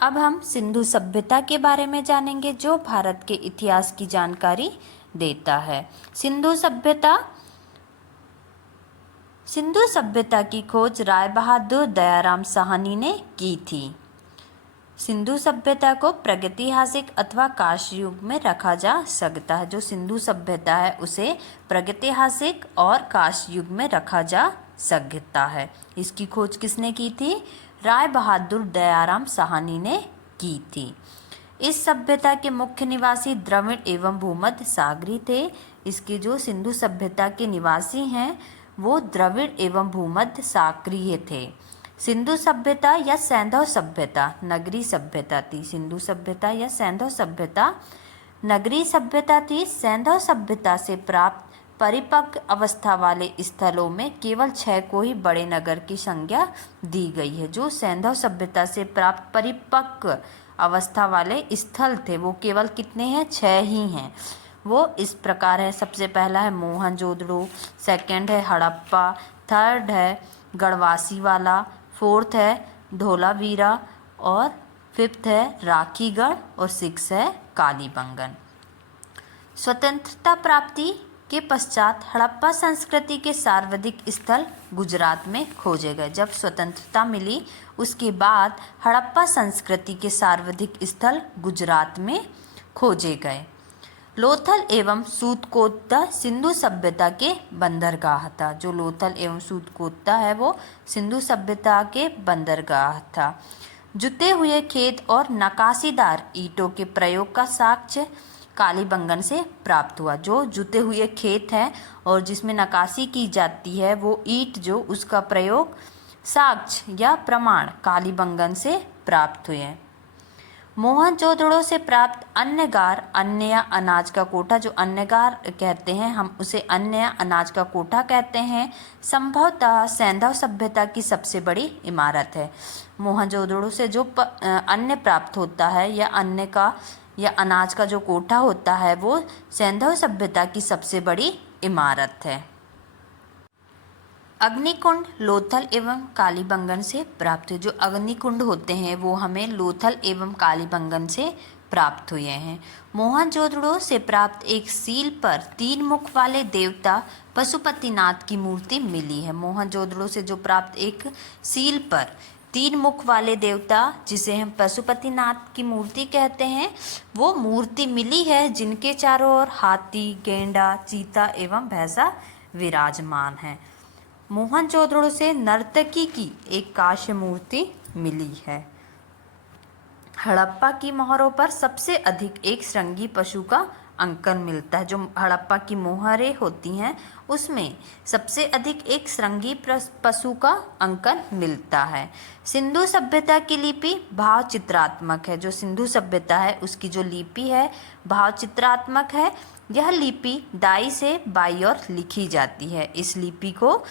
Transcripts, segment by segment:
अब हम सिंधु सभ्यता के बारे में जानेंगे जो भारत के इतिहास की जानकारी देता है। सिंधु सभ्यता की खोज राय बहादुर दयाराम साहनी ने की थी। सिंधु सभ्यता को प्रागैतिहासिक अथवा कांस्य युग में रखा जा सकता है। जो सिंधु सभ्यता है उसे प्रागैतिहासिक और कांस्य युग में रखा जा सकता है। इसकी खोज किसने की थी? राय बहादुर दयाराम साहनी ने की थी। इस सभ्यता के मुख्य निवासी द्रविड़ एवं भूमध्य सागरी थे। इसके जो सिंधु सभ्यता के निवासी हैं वो द्रविड़ एवं भूमध्य सागरीय थे। सिंधु सभ्यता या सैंधव सभ्यता नगरी सभ्यता थी। सिंधु सभ्यता या सैंधव सभ्यता नगरी सभ्यता थी। सैंधव सभ्यता से प्राप्त परिपक्व अवस्था वाले स्थलों में केवल 6 को ही बड़े नगर की संज्ञा दी गई है। जो सैंधव सभ्यता से प्राप्त परिपक्व अवस्था वाले स्थल थे वो केवल कितने हैं? 6 ही हैं। वो इस प्रकार है। सबसे पहला है मोहनजोदड़ो, सेकंड है हड़प्पा, थर्ड है गढ़वासी वाला, फोर्थ है धोलावीरा और फिफ्थ है राखीगढ़ और 6 है कालीबंगन। स्वतंत्रता प्राप्ति के पश्चात हड़प्पा संस्कृति के सर्वाधिक स्थल गुजरात में खोजे गए। जब स्वतंत्रता मिली उसके बाद हड़प्पा संस्कृति के सर्वाधिक स्थल गुजरात में खोजे गए। लोथल एवं सूतकोता सिंधु सभ्यता के बंदरगाह था। जो लोथल एवं सूतकोता है वो सिंधु सभ्यता के बंदरगाह था। जुते हुए खेत और नकाशीदार ईंटों के प्रयोग का साक्ष्य कालीबंगन से प्राप्त हुआ। जो जुते हुए खेत हैं और जिसमें नकाशी की जाती है वो ईंट जो उसका प्रयोग साक्ष्य या प्रमाण कालीबंगन से प्राप्त हुए हैं। मोहनजोदड़ो से प्राप्त अन्नगार अन्न या अनाज का कोठा, जो अन्नगार कहते हैं हम उसे अन्न या अनाज का कोठा कहते हैं, संभवतः सैंधव सभ्यता की सबसे बड़ी इमारत है। मोहनजोदड़ो से जो अन्न प्राप्त होता है या अन्न का या अनाज का जो कोठा होता है वो सैंधव सभ्यता की सबसे बड़ी इमारत है। अग्निकुंड लोथल एवं कालीबंगन से प्राप्त हुए। जो अग्निकुंड होते हैं वो हमें लोथल एवं कालीबंगन से प्राप्त हुए हैं। मोहनजोदड़ो से प्राप्त एक सील पर 3 मुख वाले देवता पशुपतिनाथ की मूर्ति मिली है। मोहनजोदड़ो से जो प्राप्त एक सील पर 3 मुख वाले देवता जिसे हम पशुपतिनाथ की मूर्ति कहते हैं वो मूर्ति मिली है, जिनके चारों ओर हाथी, गेंडा, चीता एवं भैंसा विराजमान है। मोहनजोदड़ो से नर्तकी की एक कांस्य मूर्ति मिली है। हड़प्पा की मोहरों पर सबसे अधिक एक श्रृंगी पशु का अंकन मिलता है। जो हड़प्पा की मोहरें होती हैं उसमें सबसे अधिक एक श्रृंगी पशु का अंकन मिलता है। सिंधु सभ्यता की लिपि भाव चित्रात्मक है। जो सिंधु सभ्यता है उसकी जो लिपि है भाव चित्रात्मक है। यह लिपि दाई से बाई ओर लिखी जाती है। इस लिपि को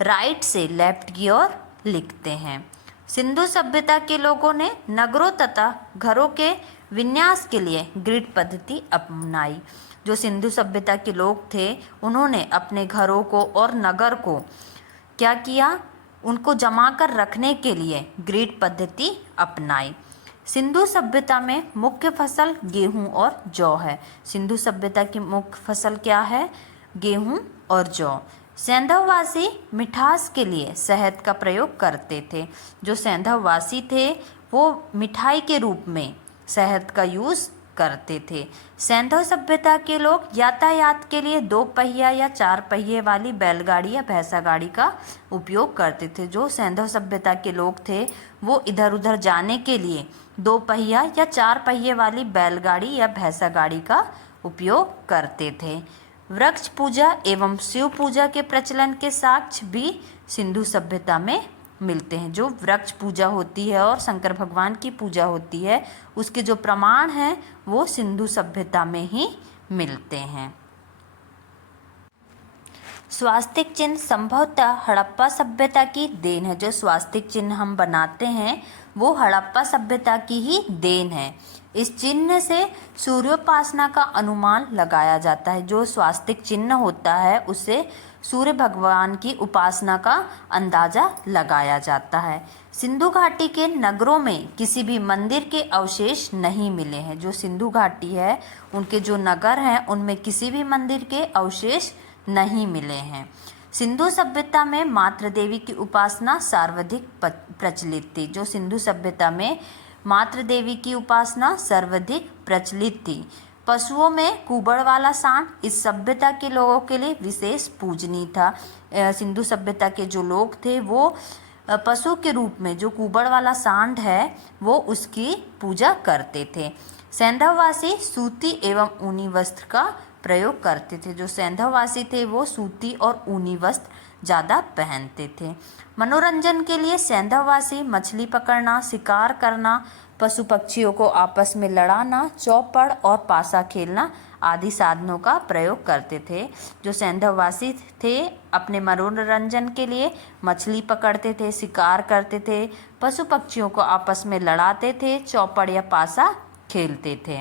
राइट से लेफ्ट की ओर लिखते हैं। सिंधु सभ्यता के लोगों ने नगरों तथा घरों के विन्यास के लिए ग्रिड पद्धति अपनाई। जो सिंधु सभ्यता के लोग थे उन्होंने अपने घरों को और नगर को क्या किया? उनको जमा कर रखने के लिए ग्रिड पद्धति अपनाई। सिंधु सभ्यता में मुख्य फसल गेहूं और जौ है। सिंधु सभ्यता की मुख्य फसल क्या है? गेहूं और जौ। सैंधववासी मिठास के लिए शहद का प्रयोग करते थे। जो सैंधववासी थे वो मिठाई के रूप में शहद का यूज़ करते थे। सैंधव सभ्यता के लोग यातायात के लिए 2 पहिया या 4 पहिए वाली बैलगाड़ी या भैंसा गाड़ी का उपयोग करते थे। जो सैंधव सभ्यता के लोग थे वो इधर उधर जाने के लिए 2 पहिया या 4 पहिए वाली बैलगाड़ी या भैंसा गाड़ी का उपयोग करते थे। वृक्ष पूजा एवं शिव पूजा के प्रचलन के साक्ष्य भी सिंधु सभ्यता में मिलते हैं। जो वृक्ष पूजा होती है और शंकर भगवान की पूजा होती है उसके जो प्रमाण हैं वो सिंधु सभ्यता में ही मिलते हैं। स्वास्तिक चिन्ह संभवतः हड़प्पा सभ्यता की देन है। जो स्वास्तिक चिन्ह हम बनाते हैं वो हड़प्पा सभ्यता की ही देन है। इस चिन्ह से सूर्योपासना का अनुमान लगाया जाता है। जो स्वास्तिक चिन्ह होता है उससे सूर्य भगवान की उपासना का अंदाजा लगाया जाता है। सिंधु घाटी के नगरों में किसी भी मंदिर के अवशेष नहीं मिले हैं। जो सिंधु घाटी है उनके जो नगर हैं उनमें किसी भी मंदिर के अवशेष नहीं मिले हैं। सिंधु सभ्यता में मातृ देवी की उपासना सर्वाधिक प्रचलित थी। जो सिंधु सभ्यता में मातृ देवी की उपासना सर्वाधिक प्रचलित थी। पशुओं में कुबड़ वाला सांड इस सभ्यता के लोगों के लिए विशेष पूजनीय था। सिंधु सभ्यता के जो लोग थे वो पशु के रूप में जो कुबड़ वाला सांड है वो उसकी पूजा करते थे। सैंधववासी सूती एवं ऊनी वस्त्र का प्रयोग करते थे। जो सैंधववासी थे वो सूती और ऊनी वस्त्र ज़्यादा पहनते थे। मनोरंजन के लिए सैंधववासी मछली पकड़ना, शिकार करना, पशु पक्षियों को आपस में लड़ाना, चौपड़ और पासा खेलना आदि साधनों का प्रयोग करते थे। जो सैंधववासी थे अपने मनोरंजन के लिए मछली पकड़ते थे, शिकार करते थे, पशु पक्षियों को आपस में लड़ाते थे, चौपड़ या पासा खेलते थे।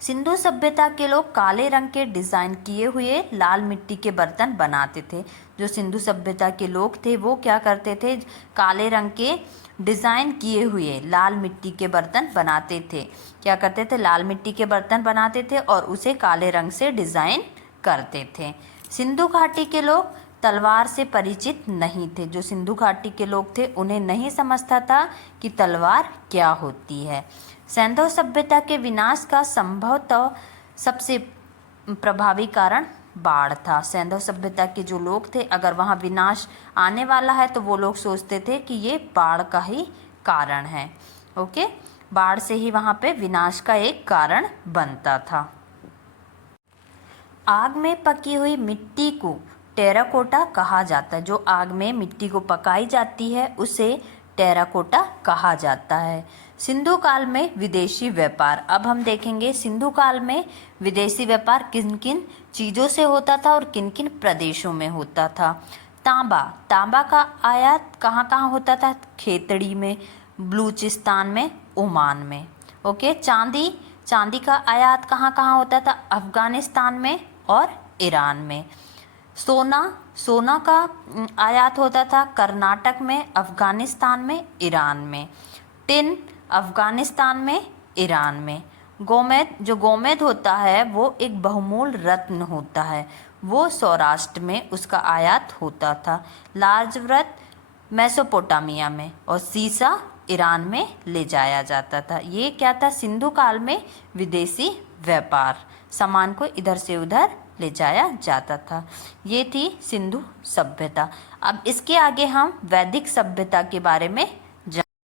सिंधु सभ्यता के लोग काले रंग के डिज़ाइन किए हुए लाल मिट्टी के बर्तन बनाते थे। जो सिंधु सभ्यता के लोग थे वो क्या करते थे, काले रंग के डिज़ाइन किए हुए लाल मिट्टी के बर्तन बनाते थे। क्या करते थे, लाल मिट्टी के बर्तन बनाते थे और उसे काले रंग से डिज़ाइन करते थे। सिंधु घाटी के लोग तलवार से परिचित नहीं थे। जो सिंधु घाटी के लोग थे उन्हें नहीं समझता था कि तलवार क्या होती है। सैंधव सभ्यता के विनाश का संभवतः सबसे प्रभावी कारण बाढ़ था। सैंधव सभ्यता के जो लोग थे अगर वहाँ विनाश आने वाला है तो वो लोग सोचते थे कि ये बाढ़ का ही कारण है। ओके, बाढ़ से ही वहाँ पे विनाश का एक कारण बनता था। आग में पकी हुई मिट्टी को टेराकोटा कहा जाता है। जो आग में मिट्टी को पकाई जाती है उसे टेराकोटा कहा जाता है। सिंधु काल में विदेशी व्यापार। अब हम देखेंगे सिंधु काल में विदेशी व्यापार किन किन चीज़ों से होता था और किन किन प्रदेशों में होता था। तांबा, तांबा का आयात कहाँ कहाँ होता था, खेतड़ी में, बलूचिस्तान में, ओमान में। ओके, चांदी, चांदी का आयात कहाँ कहाँ होता था, अफगानिस्तान में और ईरान में। सोना, सोना का आयात होता था कर्नाटक में, अफगानिस्तान में, ईरान में। टिन, अफगानिस्तान में, ईरान में। गोमेद, जो गोमेद होता है वो एक बहुमूल्य रत्न होता है, वो सौराष्ट्र में उसका आयात होता था। लाजवरत मेसोपोटामिया में और सीसा ईरान में ले जाया जाता था। ये क्या था, सिंधु काल में विदेशी व्यापार, सामान को इधर से उधर ले जाया जाता था। ये थी सिंधु सभ्यता। अब इसके आगे हम वैदिक सभ्यता के बारे में